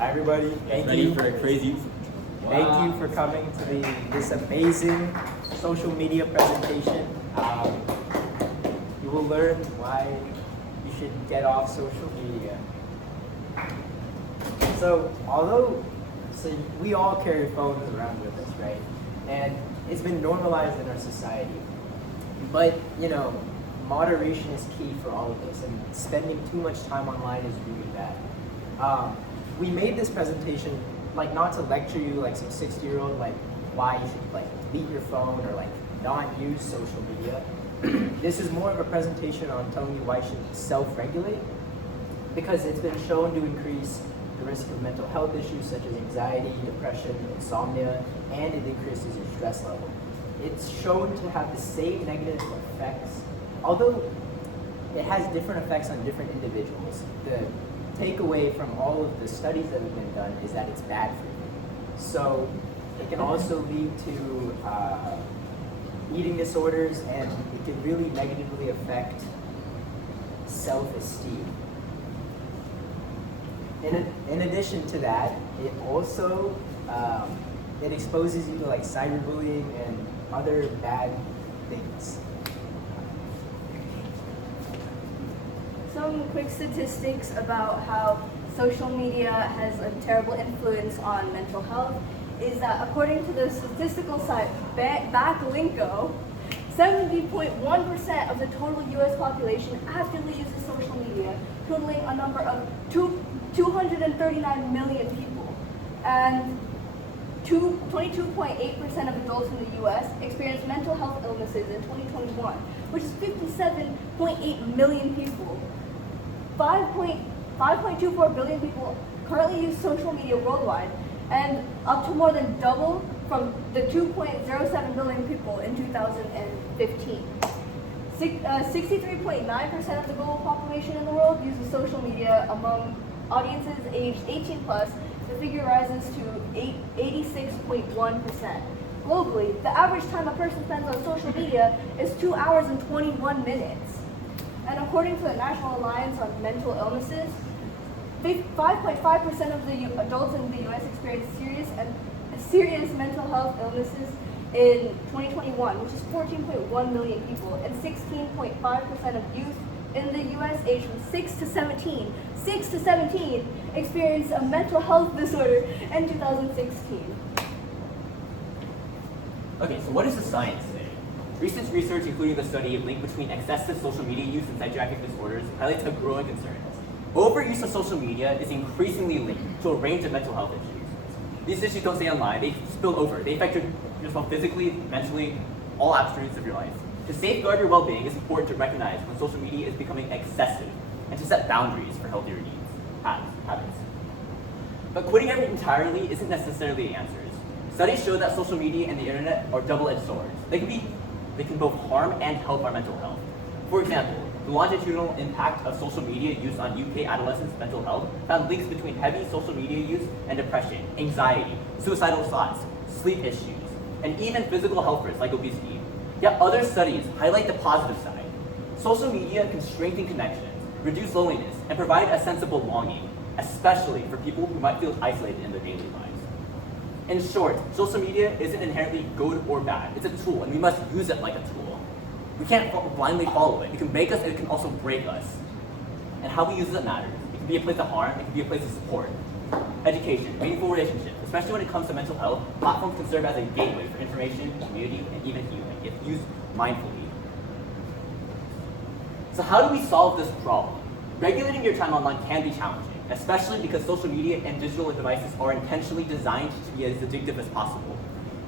Hi everybody, Thank you for a crazy. Thank you for coming to this amazing social media presentation. You will learn why you should get off social media. So we all carry phones around with us, right? And it's been normalized in our society. But moderation is key for all of this, and spending too much time online is really bad. We made this presentation not to lecture you like some 60-year-old why you should delete your phone or not use social media. This is more of a presentation on telling you why you should self-regulate, because it's been shown to increase the risk of mental health issues such as anxiety, depression, insomnia, and it increases your stress level. It's shown to have the same negative effects, although it has different effects on different individuals. The takeaway from all of the studies that have been done is that it's bad for you. So it can also lead to eating disorders, and it can really negatively affect self-esteem. In addition to that, it also it exposes you to cyberbullying and other bad things. Some quick statistics about how social media has a terrible influence on mental health is that according to the statistical site Backlinko, 70.1% of the total U.S. population actively uses social media, totaling a number of 239 million people. And 22.8% of adults in the U.S. experienced mental health illnesses in 2021, which is 57.8 million people. 5.24 billion people currently use social media worldwide, and up to more than double from the 2.07 billion people in 2015. 63.9% of the global population in the world uses social media among audiences aged 18 plus. The figure rises to 86.1%. Globally, the average time a person spends on social media is 2 hours and 21 minutes. And according to the National Alliance on Mental Illnesses, 5.5% of the adults in the U.S. experienced serious mental health illnesses in 2021, which is 14.1 million people, and 16.5% of youth in the U.S. aged from 6 to 17 experienced a mental health disorder in 2016. Okay, so what is the science say? Recent research, including the study of link between excessive social media use and psychiatric disorders, highlights a growing concern. Overuse of social media is increasingly linked to a range of mental health issues. These issues don't stay online, they spill over. They affect yourself physically, mentally, all aspects of your life. To safeguard your well-being, it's important to recognize when social media is becoming excessive and to set boundaries for healthier habits. But quitting it entirely isn't necessarily the answer. Studies show that social media and the internet are double-edged swords. They can both harm and help our mental health. For example, the longitudinal impact of social media use on UK adolescents' mental health found links between heavy social media use and depression, anxiety, suicidal thoughts, sleep issues, and even physical health risks like obesity. Yet other studies highlight the positive side. Social media can strengthen connections, reduce loneliness, and provide a sense of belonging, especially for people who might feel isolated in their daily lives. In short, social media isn't inherently good or bad. It's a tool, and we must use it like a tool. We can't blindly follow it. It can make us, and it can also break us. And how we use it matters. It can be a place of harm, it can be a place of support. Education, meaningful relationships, especially when it comes to mental health, platforms can serve as a gateway for information, community, and even healing, if used mindfully. So how do we solve this problem? Regulating your time online can be challenging, especially because social media and digital devices are intentionally designed to be as addictive as possible.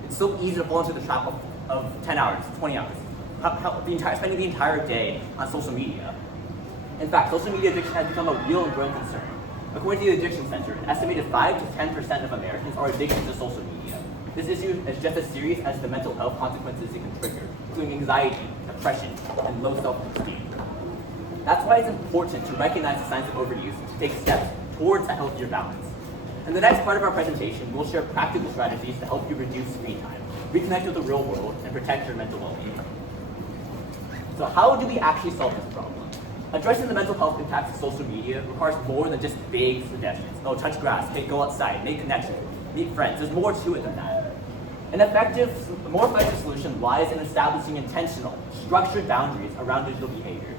It's so easy to fall into the trap of 10 hours, 20 hours, spending the entire day on social media. In fact, social media addiction has become a real and growing concern. According to the Addiction Center, an estimated 5 to 10% of Americans are addicted to social media. This issue is just as serious as the mental health consequences it can trigger, including anxiety, depression, and low self-esteem. That's why it's important to recognize the signs of overuse and to take steps towards a healthier balance. In the next part of our presentation, we'll share practical strategies to help you reduce screen time, reconnect with the real world, and protect your mental well-being. So how do we actually solve this problem? Addressing the mental health impacts of social media requires more than just vague suggestions. Oh, touch grass, hey, go outside, make connections, meet friends. There's more to it than that. A more effective solution lies in establishing intentional, structured boundaries around digital behavior.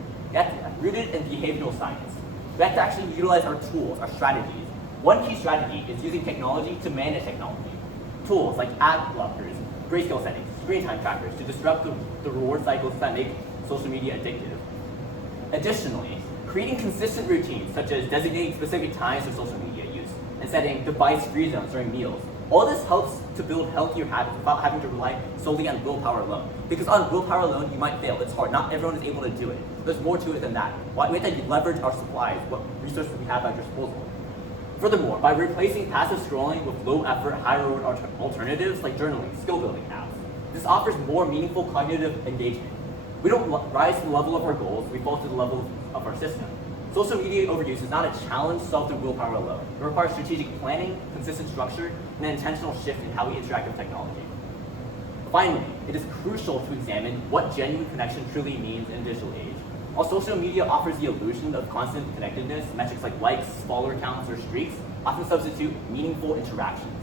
Rooted in behavioral science. We have to actually utilize our tools, our strategies. One key strategy is using technology to manage technology. Tools like ad blockers, grayscale settings, screen time trackers to disrupt the reward cycles that make social media addictive. Additionally, creating consistent routines such as designating specific times for social media use and setting device-free zones during meals. All this helps to build healthier habits without having to rely solely on willpower alone. Because on willpower alone, you might fail. It's hard. Not everyone is able to do it. There's more to it than that. We have to leverage our supplies, what resources we have at our disposal. Furthermore, by replacing passive scrolling with low-effort, high-reward alternatives like journaling, skill-building apps, this offers more meaningful cognitive engagement. We don't rise to the level of our goals, we fall to the level of our system. Social media overuse is not a challenge solved through willpower alone. It requires strategic planning, consistent structure, and an intentional shift in how we interact with technology. Finally, it is crucial to examine what genuine connection truly means in a digital age. While social media offers the illusion of constant connectedness, metrics like likes, follower counts, or streaks often substitute meaningful interactions.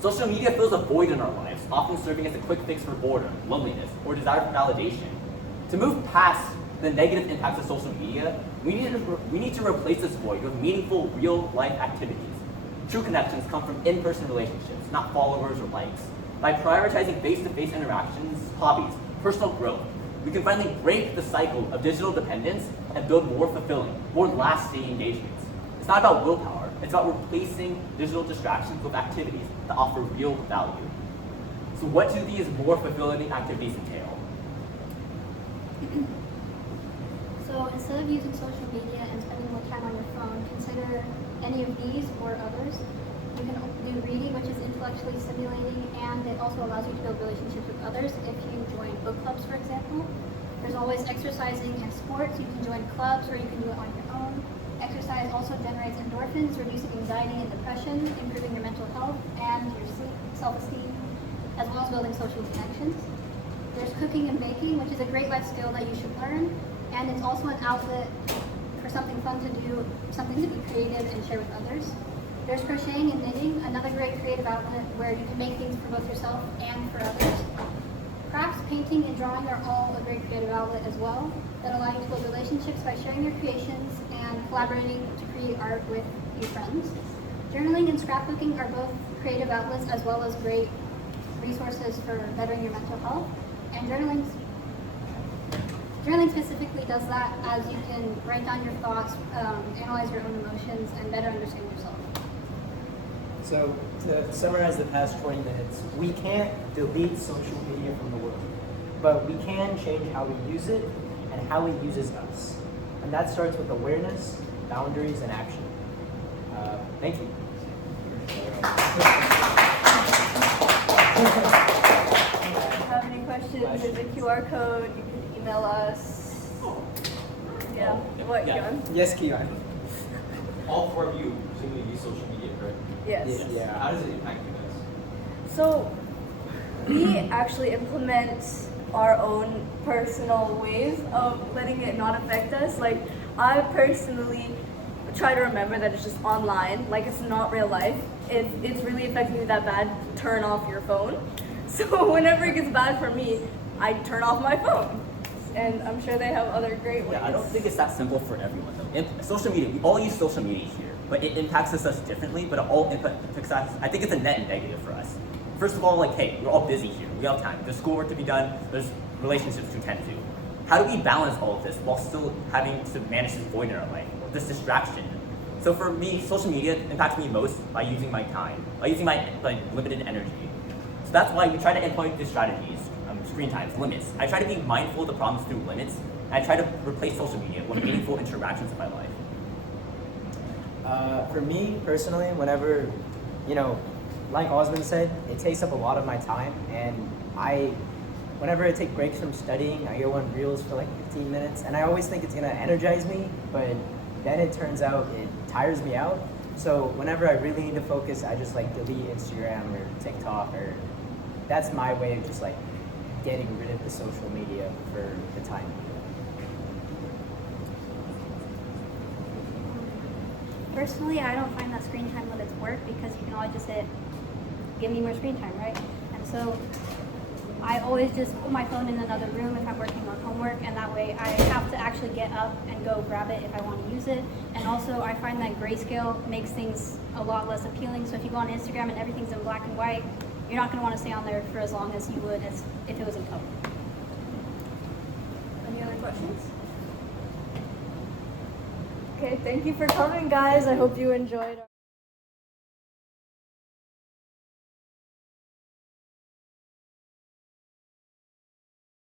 Social media fills a void in our lives, often serving as a quick fix for boredom, loneliness, or desire for validation. To move past the negative impacts of social media, we need to replace this void with meaningful, real-life activities. True connections come from in-person relationships, not followers or likes. By prioritizing face-to-face interactions, hobbies, personal growth, we can finally break the cycle of digital dependence and build more fulfilling, more lasting engagements. It's not about willpower, it's about replacing digital distractions with activities that offer real value. So what do these more fulfilling activities entail? So instead of using social media and spending more time on your phone, consider any of these or others. You can do reading, which is intellectually stimulating, and it also allows you to build relationships with others if you join book clubs, for example. There's always exercising and sports. You can join clubs or you can do it on your own. Exercise also generates endorphins, reducing anxiety and depression, improving your mental health and your self-esteem, as well as building social connections. There's cooking and baking, which is a great life skill that you should learn, and it's also an outlet for something fun to do, something to be creative and share with others. There's crocheting and knitting, another great creative outlet where you can make things for both yourself and for others. Crafts, painting, and drawing are all a great creative outlet as well that allow you to build relationships by sharing your creations and collaborating to create art with your friends. Journaling and scrapbooking are both creative outlets as well as great resources for bettering your mental health. And journaling specifically does that, as you can write down your thoughts, analyze your own emotions, and better understand yourself. So, to summarize the past 20 minutes, we can't delete social media from the world, but we can change how we use it and how it uses us. And that starts with awareness, boundaries, and action. Thank you. If you have any questions, there's a QR code. You can email us. Yeah. What, Keon? Yes, Keon. All four of you presumably use social media, correct? Yes. Yeah. How does it impact you guys? So, we actually implement our own personal ways of letting it not affect us. Like, I personally try to remember that it's just online, like it's not real life. If it's really affecting you that bad, turn off your phone. So whenever it gets bad for me, I turn off my phone. And I'm sure they have other great ways. Yeah, I don't think it's that simple for everyone though. Social media, we all use social media here, but it impacts us differently, but it all impacts us. I think it's a net negative for us. First of all, like, hey, we're all busy here. We have time. There's schoolwork to be done. There's relationships to tend to. How do we balance all of this while still having to manage this void in our life, this distraction? So for me, social media impacts me most by using my time, by using my limited energy. So that's why we try to implement these strategies, screen times, limits. I try to be mindful of the problems through limits, and I try to replace social media with meaningful interactions in my life. For me, personally, whenever, like Osman said, it takes up a lot of my time, and whenever I take breaks from studying, I go on Reels for like 15 minutes, and I always think it's gonna energize me, but then it turns out it tires me out. So whenever I really need to focus, I just delete Instagram or TikTok, or that's my way of just getting rid of the social media for the time Personally, I don't find that screen time limits work because you can always just hit, give me more screen time, right? And so I always just put my phone in another room if I'm working on homework, and that way I have to actually get up and go grab it if I want to use it. And also I find that grayscale makes things a lot less appealing. So if you go on Instagram and everything's in black and white, you're not going to want to stay on there for as long as you would as if it was in color. Any other questions? Okay, thank you for coming, guys. I hope you enjoyed.